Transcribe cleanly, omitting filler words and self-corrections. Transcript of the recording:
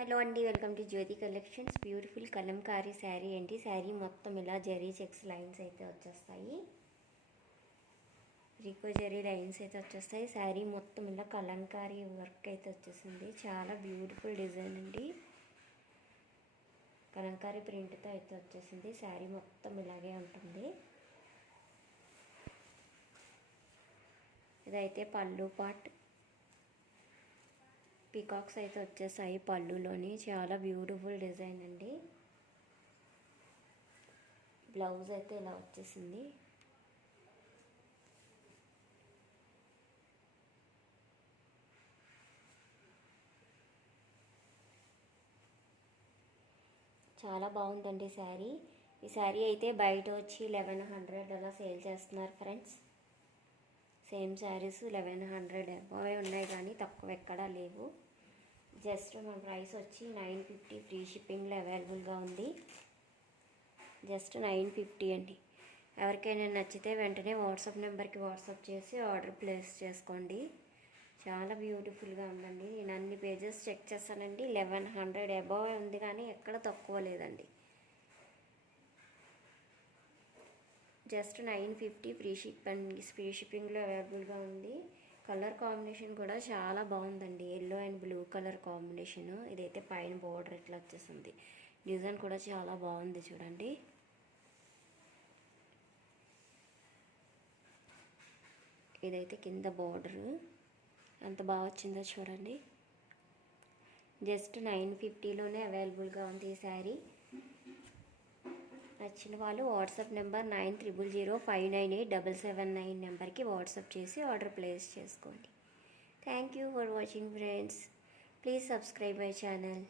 Hello అండి, welcome to Jyothi collections. Beautiful kalamkari sari అండి. శారీ మొత్తం ఇలా జరీ చెక్స్ లైన్స్ అయితే వచ్చేస్తాయి, రికో జరీ లైన్స్ అయితే వచ్చేస్తాయి. శారీ మొత్తం ఇలా కలంకారీ వర్క్ అయితే వచ్చేసింది. చాలా బ్యూటిఫుల్ డిజైన్ అండి. కలంకారీ ప్రింట్తో అయితే వచ్చేసింది. శారీ మొత్తం ఇలాగే ఉంటుంది. ఇదైతే పళ్ళు పార్ట్. పీకాక్స్ అయితే వచ్చేసాయి పళ్ళులోని. చాలా బ్యూటిఫుల్ డిజైన్ అండి. బ్లౌజ్ అయితే ఇలా వచ్చేసింది. చాలా బాగుందండి శారీ. ఈ శారీ అయితే బయట వచ్చి 1100 అలా సేల్ చేస్తున్నారు ఫ్రెండ్స్. సేమ్ శారీస్ 1100 అబోవే ఉన్నాయి, కానీ తక్కువ ఎక్కడా లేవు. జస్ట్ మన ప్రైస్ వచ్చి 950 ఫ్రీ షిప్పింగ్లో అవైలబుల్గా ఉంది. జస్ట్ 950 అండి. ఎవరికైనా నచ్చితే వెంటనే వాట్సాప్ నెంబర్కి వాట్సాప్ చేసి ఆర్డర్ ప్లేస్ చేసుకోండి. చాలా బ్యూటిఫుల్గా ఉందండి. నేను అన్ని పేజెస్ చెక్ చేస్తానండి. 1100 అబోవ్ ఉంది, కానీ ఎక్కడ తక్కువ లేదండి. జస్ట్ 950 ఫ్రీ షిప్పింగ్లో అవైలబుల్గా ఉంది. కలర్ కాంబినేషన్ కూడా చాలా బాగుందండి. Yellow and blue colour combination. ఇదైతే పైన బోర్డర్ ఇట్లా వచ్చేసింది. డిజైన్ కూడా చాలా బాగుంది చూడండి. ఇదైతే కింద బోర్డరు ఎంత బాగా వచ్చిందో చూడండి. జస్ట్ 950లోనే అవైలబుల్గా ఉంది ఈ శారీ. నచ్చిన వాళ్ళు వాట్సాప్ నెంబర్ 9005987779 నెంబర్కి వాట్సాప్ చేసి ఆర్డర్ ప్లేస్ చేసుకోండి. Thank you for watching friends. Please subscribe my channel.